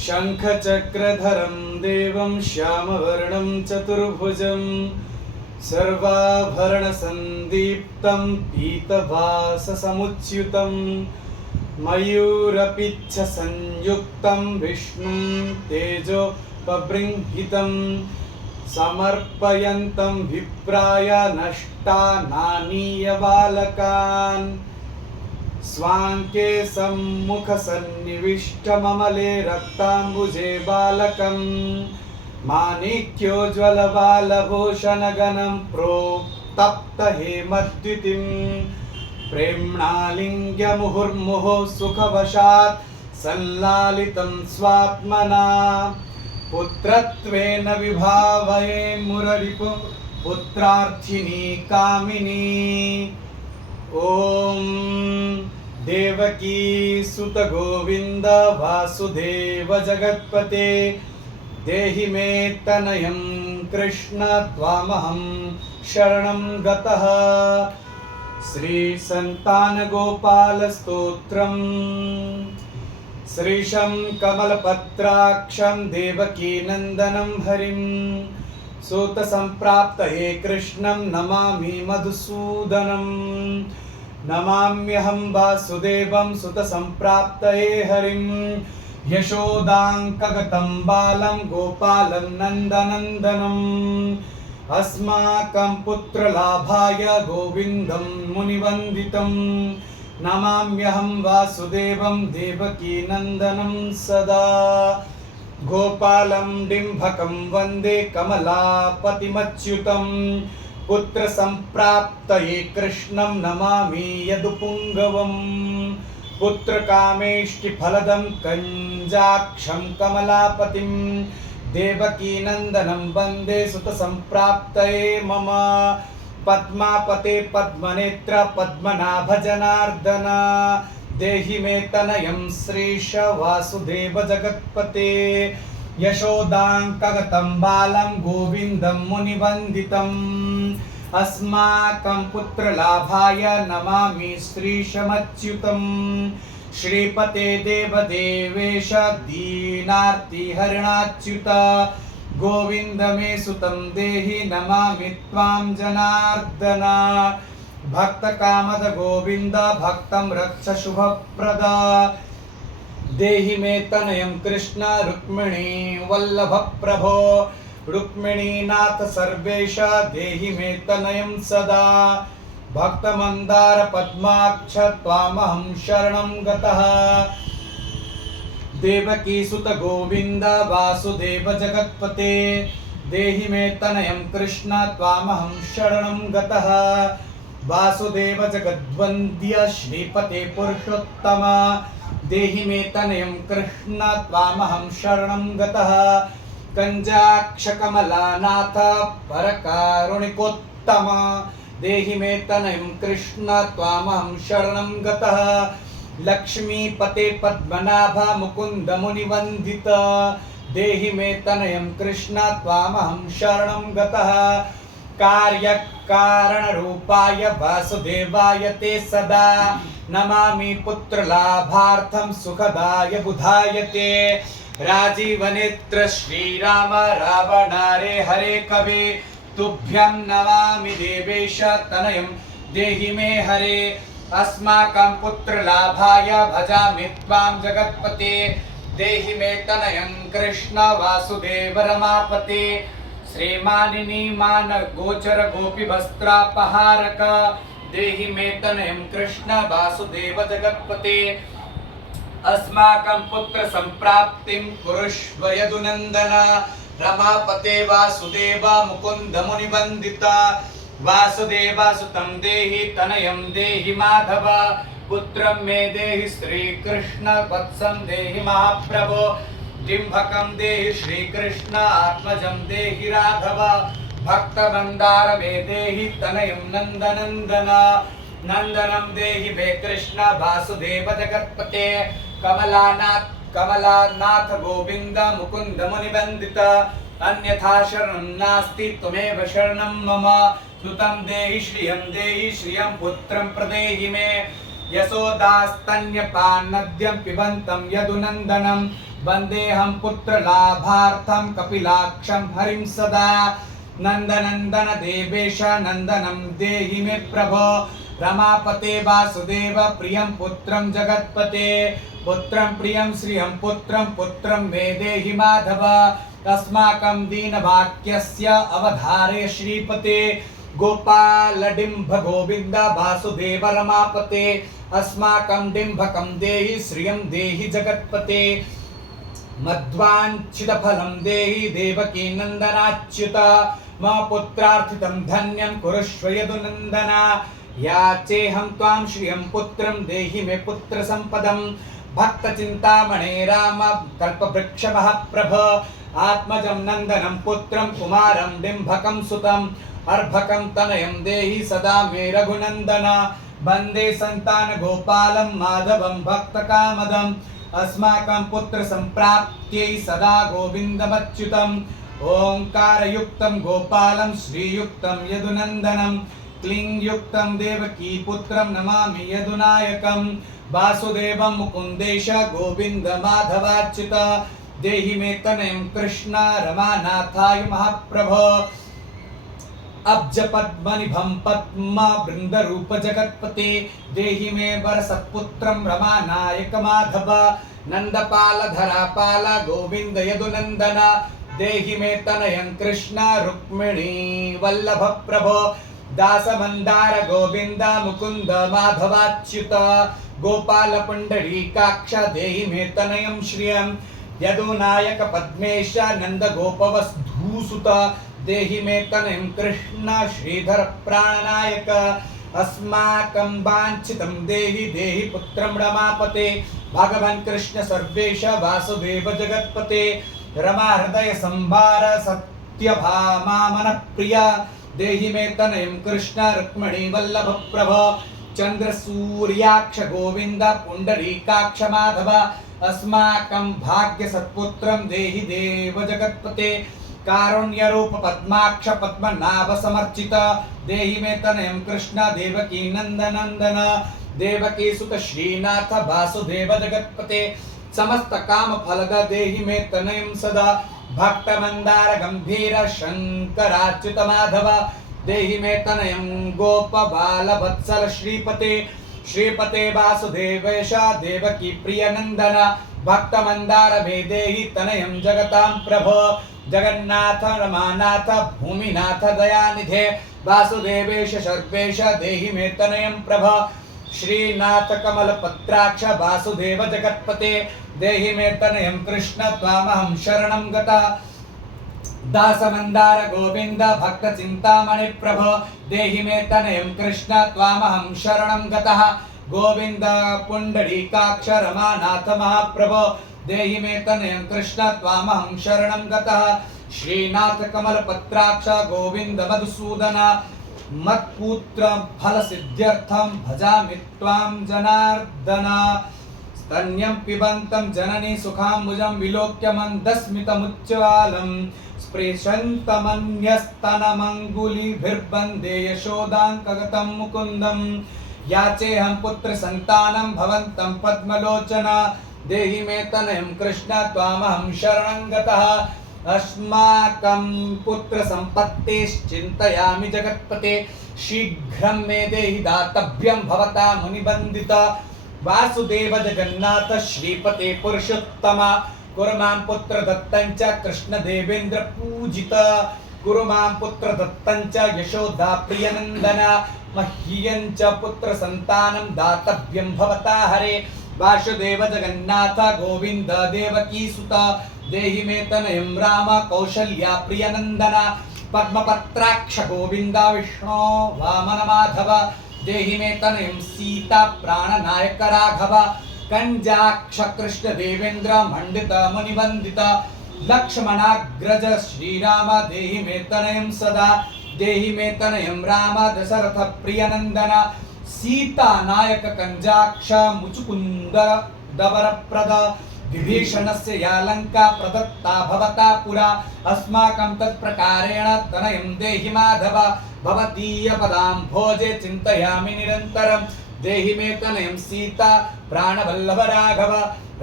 शङ्खचक्रधरं देवं श्यामवर्णं चतुर्भुजं सर्वाभरणसन्दीप्तं पीतवाससमुच्युतं मयूरपिच्छसंयुक्तं विष्णुं तेजोपबृंहितं समर्पयन्तं विप्राय नष्टानानीय बालकान् स्वाङ्के सम्मुखसन्निविष्टममले रक्ताम्बुजे बालकं माणिक्योज्ज्वलबालभूषणगणं प्रोत्तप्तहेमद्युतिं प्रेम्णालिङ्ग्य मुहुर्मुहुः सुखवशात् सल्लालितं स्वात्मना पुत्रत्वेन विभावये मुररिपु पुत्रार्थिनी कामिनी। ओम देवकी सुत गोविंद वासुदेव जगत्पते देहि मे तनयं कृष्ण त्वामहं शरणं गतः। श्री संतान गोपाल स्तोत्रम्। श्रीशं कमलपत्राक्षं देवकी नंदनं हरिं सूत संप्राप्तये कृष्णं नमामि मधुसूदनं। नमाम्यहं वासुदेवं सुत संप्राप्तये हरिं यशोदाङ्कगतं बालं गोपालं नन्दनन्दनम्। अस्माकं पुत्रलाभाय गोविन्दं मुनिवन्दितं नमाम्यहं वासुदेवं देवकी नन्दनं सदा। गोपालं डिम्भकं वन्दे कमलापतिमच्युतं पुत्र संप्राप्तये कृष्णं नमामि यदुपुङ्गवम्। पुत्रकामेष्टिफलदं कञ्जाक्षं कमलापतिं देवकी नन्दनं वन्दे सुत संप्राप्तये मम। पद्मापते पद्मनेत्र पद्मनाभ जनार्दन देहि मे तनयं श्रीश वासुदेव जगत्पते यशोदाङ्कगतं बालं गोविन्दं मुनिवन्दितम्। अस्माकं पुत्रलाभाय नमामि श्रीशमच्युतं। श्रीपते देवदेवेश दीनार्तिहरणाच्युत गोविन्द मे सुतं देहि नमामि त्वां जनार्दन। भक्तकामद गोविन्द भक्तं रक्ष शुभप्रद देहि मे तनयं कृष्ण रुक्मिणी वल्लभ प्रभो। रुक्मिणीनाथ सर्वेश देहि मे तनयं सदा। भक्तमन्दार पद्माक्ष त्वामहं शरणं गतः। देवकी सुत गोविन्द वासुदेव जगत्पते देहि मे तनयं कृष्ण त्वामहं शरणं गतः। वासुदेव जगद्वन्द्य श्रीपते पुरुषोत्तम देहि मे तनयं कृष्ण त्वामहं शरणं गतः। कञ्जाक्ष कमलानाथ परकारुणिकोत्तम देहि मे तनयं कृष्ण त्वामहं शरणं गतः। लक्ष्मीपते पद्मनाभ मुकुन्द मुनिवन्दित देहि मे तनयं कृष्ण त्वामहं शरणं गतः। कार्यकारणरूपाय वासुदेवाय ते सदा नमामि पुत्रलाभार्थं सुखदाय बुधाय ते। राजीवनेत्र श्रीराम रावणारे हरे कवे तुभ्यं नमामि देवेश तनयं देहि मे हरे। अस्माकं पुत्रलाभाय भजामि त्वां जगत्पते देहि मे तनयं कृष्ण वासुदेव रमापते। श्रीमानिनी मान गोचर गोपी वस्त्रापहारक देहि मे तनयं कृष्ण वासुदेव जगत्पते। अस्माकं पुत्र संप्राप्तिं कुरुष्व यदुनन्दन। रमापते वासुदेव मुकुन्द मुनिवन्दित वासुदेव सुतं देहि तनयं देहि माधव। पुत्रं मे देहि श्रीकृष्ण वत्सं देहि महाप्रभो। डिम्भकं देहि श्रीकृष्ण आत्मजं देहि राघव। भक्तमन्दार मे देहि तनयं नन्दनन्दन। नन्दनं देहि मे कृष्ण वासुदेव जगत्पते। कमलानाथ गोविन्द मुकुन्द मुनिवन्दित अन्यथा शरणं नास्ति त्वमेव शरणं मम। सुतं देहि श्रियं पुत्रं प्रदेहि मे। यशोदास्तन्यपानद्यं पिबन्तं यदुनन्दनं वन्देऽहं पुत्रलाभार्थं कपिलाक्षं हरिं सदा। नन्दनन्दन देवेश नन्दनं देहि मे प्रभो रमापते वासुदेव प्रियं पुत्रं जगत्पते पुत्रं प्रियं श्रियं पुत्रं पुत्रं मे देहि माधव अस्माकं दीनवाक्यस्य अवधारय श्रीपते गोपाल डिम्भ गोविन्द वासुदेव रमापते अस्माकं डिम्भकं देहि श्रियं देहि जगत्पते मध्वाञ्छितफलं देहि देवकी नन्दनाच्युत मम पुत्रार्थितं धन्यं कुरुष्व यदुनन्दन याचेऽहं त्वां श्रियं पुत्रं देहि मे पुत्रसम्पदं भक्तचिन्तामणे राम कल्पवृक्षमःप्रभ आत्मजं नन्दनं पुत्रं कुमारं डिम्भकं सुतं अर्भकं तनयं देहि सदा मे रघुनन्दन वन्दे सन्तान गोपालं माधवं भक्तकामदम् अस्माकं पुत्रसम्प्राप्त्यै सदा गोविन्दमच्युतम् ओङ्कारयुक्तं गोपालं श्रीयुक्तं यदुनन्दनं क्लीङ्युक्तं देवकीपुत्रं नमामि यदुनायकं वासुदेवं मुकुन्देश गोविन्द माधवाच्युत देहि मे तनयं कृष्ण रमानाथाय महाप्रभो अब्ज पद्मनिभं पद्म वृन्दरूप जगत्पते देहि मे वरसत्पुत्रं रमानायक माधव नन्दपाल धरापाल गोविन्द यदुनन्दन देहि मे तनयं कृष्ण रुक्मिणी वल्लभ प्रभो दासमन्दार गोविन्द मुकुन्द माधवाच्युत गोपाल पुण्डरीकाक्ष देहि मे तनयं श्रियं यदुनायक पद्मेश नन्द गोपवधूसुत देहि मे तनयं कृष्ण श्रीधर प्राणनायक अस्माकं वाञ्छितं देहि देहि पुत्रं रमापते भगवन् कृष्ण सर्वेश वासुदेव जगत्पते रमा हृदय संभार सत्यभामा मनः प्रिया देहि मे तनयं कृष्ण रुक्मिणी वल्लभ प्रभ चंद्र सूर्याक्ष गोविंद पुंडरीकाक्ष माधव अस्माकं भाग्य सत्पुत्रं देहि देव जगत्पते कारुण्य रूप पद्माक्ष पद्मनाभ समर्चित देहि मे तनयं कृष्ण देवकी नंदनंदन देवकी सुत श्रीनाथ वासुदेव जगत्पते समस्त काम फलद देहि मे तनयं सदा भक्त मंदार गंभीर शंकराच्युत माधव देहि मे तनयं गोप बाल वत्सल श्रीपते श्रीपते वासुदेवेश देवकी प्रिय नंदन भक्त मंदार मे देहि तनयं जगतां प्रभो जगन्नाथ रमानाथ भूमिनाथ दयानिधे वासुदेवेश सर्वेश देहि मे तनयं प्रभ श्रीनाथ कमल पत्राक्ष वासुदेव जगत्पते देहि मे तनयं कृष्ण त्वामहं शरणं गतः दासमन्दार गोविन्द भक्त चिन्तामणि प्रभो देहि मे तनयं कृष्ण त्वामहं शरणं गतः गोविन्द पुण्डरीकाक्ष रमानाथ महाप्रभो देहि मे तनयं कृष्ण त्वामहं शरणं गतः श्रीनाथ कमल पत्राक्ष गोविन्द मधुसूदन मत्पुत्र फल सिद्ध्यर्थं भजामि त्वां जनार्दन स्तन्यं पिबन्तं जननी सुखाम्बुजं विलोक्य मन्दस्मितमुच्चालं स्पृशन्तमन्यस्तनमङ्गुलिभिर्वन्दे यशोदाङ्कगतं मुकुन्दं याचेऽहं पुत्रसन्तानं भवन्तं पद्मलोचन देहि मे तनयं कृष्ण त्वामहं शरणं गतः अस्माकं पुत्र सम्पत्तिश्चिन्तयामि जगत्पते शीघ्रं मे देहि दातव्यं भवता मुनिबन्दित वासुदेव जगन्नाथ श्रीपते पुरुषोत्तम कुरु मां पुत्र दत्तं च कृष्ण देवेन्द्र पूजित कुरु मां पुत्र दत्तं च यशोदा प्रियनन्दन मह्यं च पुत्र संतानं दातव्यं भवता हरे वासुदेव जगन्नाथ गोविन्द देवकी सुत देहि मे तनयं राम कौशल्या प्रियनन्दन पद्मपत्राक्ष गोविन्द विष्णु वामन माधव देहि मे तनयं सीता प्राणनायक राघव कंजाक्ष कृष्ण देवेन्द्र मंडित मुनिवंदित लक्ष्मणाग्रज श्रीराम देहि मे तनयं सदा देहि मे तनयं राम दशरथ प्रियनन्दन सीता नायक कंजाक्ष मुचुकुंदर दवरप्रद विभीषणस्य या लंका प्रदत्ता भवता पुरा अस्माकं तत्प्रकारेण तनयं देहि माधव भवदीय पदाम्भोजे चिन्तयामि निरन्तरं देहि मे तनयं सीता प्राणवल्लभ राघव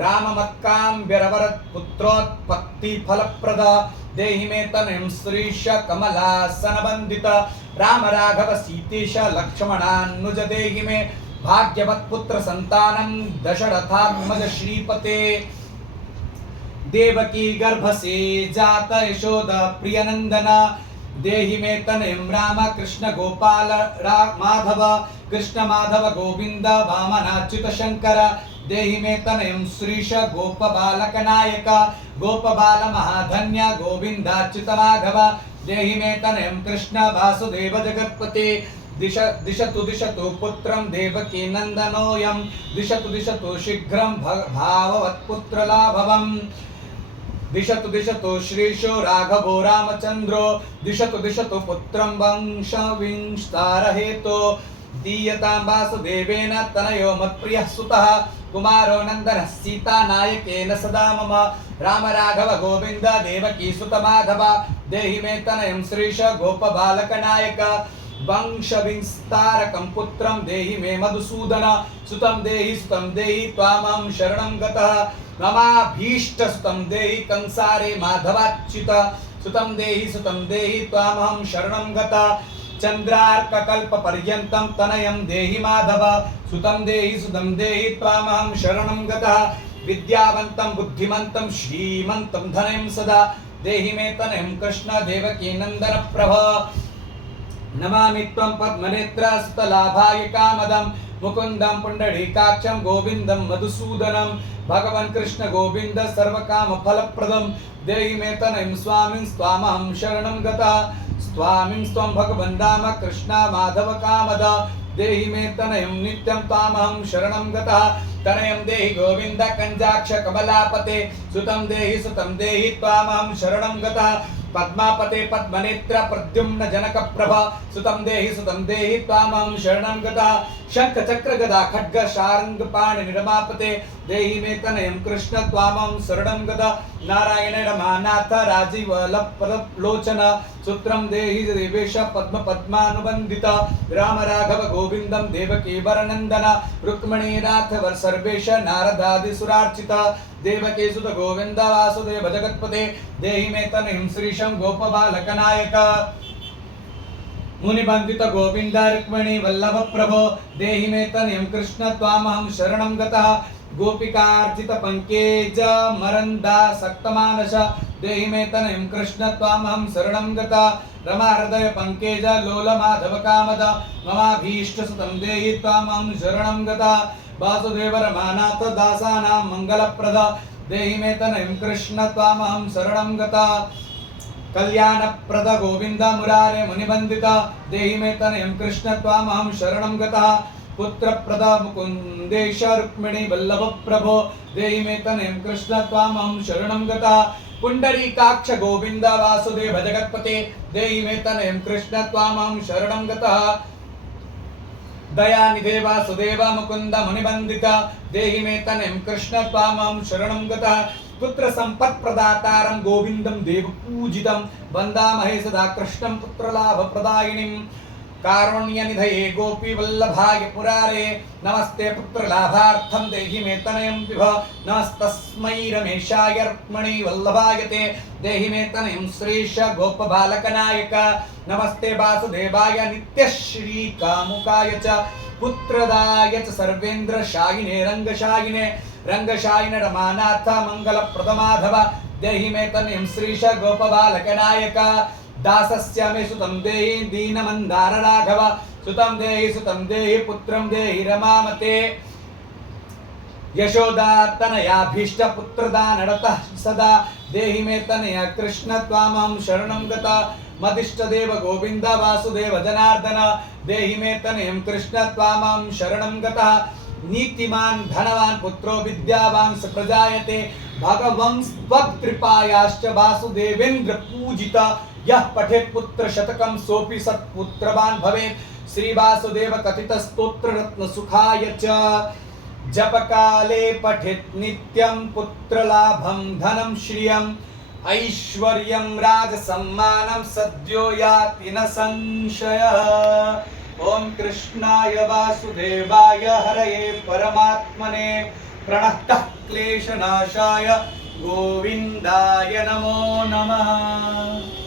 राममक्काम्ब्यरवरत् पुत्रोत्पत्ति फलप्रद देहि मे तनयं श्रीश कमलासन वंदित राम राघव सीतेश लक्ष्मणान्नुज देहि मे भाग्यवत् पुत्र संतानं दशरथात्मज श्रीपते देवकी गर्भ से जात यशोद प्रिय नंदन देहि मे तनयं राम कृष्ण गोपाल माधव कृष्ण माधव गोविंद वामनाच्युत शंकर देहि मे तनयं श्रीश गोप बालक नायक गोप बाल महाधन्य गोविंदाच्युत माधव देहि मे तनयं कृष्ण वासुदेव जगत्पते दिशतु पुत्रं देवकी नंदनोऽयं दिशतु शीघ्रं भाववत्पुत्रलाभवम् दिशतु श्रीशो राघवो रामचंद्रो दिशतु पुत्रं वंशविंस्तारहेतो दीयतां वासुदेवेन तनयो मत्प्रियः सुतः कुमारो नंदनः सीता नायकेन सदा मम राम राघव गोविंद देवकी सुत माधव देहि मे तनयं श्रीश गोप बालक नायक वंशविस्तारकं पुत्रं देहि मे मधुसूदन सुतं देहि त्वामहं शरणं गतः ममाभीष्ट सुतं देहि कंसारे माधवाच्युत सुतं देहि त्वामहं शरणं गतः चंद्रार्ककल्प पर्यन्तं तनयं देहि माधव सुतं देहि त्वामहं शरणं गतः विद्यावन्तं बुद्धिमन्तं श्रीमन्तं धनयं सदा देहि मे तनयं कृष्ण देवकी नंदन प्रभ नमामि त्वं पद्मनेत्र सुतलाभाय कामदं मुकुन्दं पुण्डरीकाक्षं गोविन्दं मधुसूदनं भगवन् कृष्ण गोविन्द सर्वकाम फलप्रदं देहि मे तनयं स्वामिन् स्वामहं शरणं गतः स्वामिन् त्वं भगवन् राम कृष्ण माधव कामद देहि मे तनयं नित्यं त्वामहं शरणं गतः तनयं देहि गोविन्द कञ्जाक्ष कमलापते सुतं देहि त्वामहं शरणं गतः पद्मापते पद्मनेत्र प्रद्युम्न जनक प्रभ सुतं देहि त्वामहं शरणं गतः शंख चक्र गदा खड्ग शार्ंग पाणि निर्मापते देहि मे तनयं कृष्ण त्वामहं शरणं गतः नारायण रमानाथ राजीव लोचन सूत्रं देहि देवेश पद्म पद्मानुबंधित राम राघव गोविंदं देवकी वरनंदन रुक्मिणी नाथ वर सर्वेश नारदादि सुरार्चित देवकी सुत गोविंद वासुदेव जगत्पते देहि मे तनयं श्रीशं गोप बालक नायक मुनिबंदित गोविंद रुक्मिणी वल्लभ प्रभो देहि मे तनयं कृष्ण त्वामहं शरणं गतः गोपिकार्चित पंकेज मरंदा सक्तमानस देहि मे तनयं कृष्ण त्वामहं शरणं गतः रमा हृदय पंकेज लोल माधव कामद ममाभीष्ट सुतं देहि त्वामहं शरणं गतः वासुदेव रमानाथ दासानां मंगलप्रद देहि मे तनयं कृष्ण त्वामहं शरणं गतः कल्याणप्रद गोविंद मुरारे मुनिबंदित देहि मे तनयं कृष्ण त्वामहं शरणं गतः पुत्रप्रद मुकुंदेश रुक्मिणी वल्लभ प्रभो देहि मे तनयं कृष्ण त्वामहं शरणं गतः पुंडरीकाक्ष गोविंद वासुदेव जगत्पते देहि मे तनयं कृष्ण त्वामहं शरणं गतः दयानिधे वासुदेव मुकुंद मुनिबंदित देहि मे तनयं कृष्ण त्वामहं शरणं गतः पुत्र संपत् प्रदातारं गोविंदं देव पूजितं वन्दामहे सदा कृष्णं पुत्रलाभ प्रदायिनीं कारुण्य निधये गोपी वल्लभाय पुरारे नमस्ते पुत्र लाभार्थं देहि मे तनयं विभ नमस्तस्मै रमेशाय रुक्मिणी वल्लभाय ते देहि मे तनयं श्रीश गोप बालक नायक नमस्ते वासुदेवाय नित्यश्री कामुकाय च पुत्रदाय च सर्वेन्द्र शायिने रंगशायिने रमानाथ मंगल प्रदमाधव देहि मे तनयं श्रीश गोप बालक नायक दासस्य मे सुतं देहि दीनमन्दार राघव सुतं देहि पुत्रं देहि रमामते यशोदातनयाभीष्ट पुत्रदानरतः सदा देहि मे तनय कृष्ण त्वामहं शरणं गतः मदिष्ट देव गोविंद वासुदेव जनार्दन देहि मे तनयं कृष्ण त्वामहं शरणं गतः नीतिमान् धनवान् पुत्रो विद्यावान् स प्रजायते भगवं स्वकृपायाश्च वासुदेवेन्द्र पूजित यः पठेत् पुत्र शतकं सोपि सत्पुत्रवान् भवेत् श्री वासुदेव कथित स्तोत्र रत्न सुखाय च जप काले पठेत् नित्यं पुत्र लाभं धनं श्रियं ऐश्वर्यं राज सम्मानं सद्यो याति न संशयः ओम कृष्णाय वासुदेवाय हरये परमात्मने प्रणतः क्लेशनाशाय गोविंदाय नमो नमः।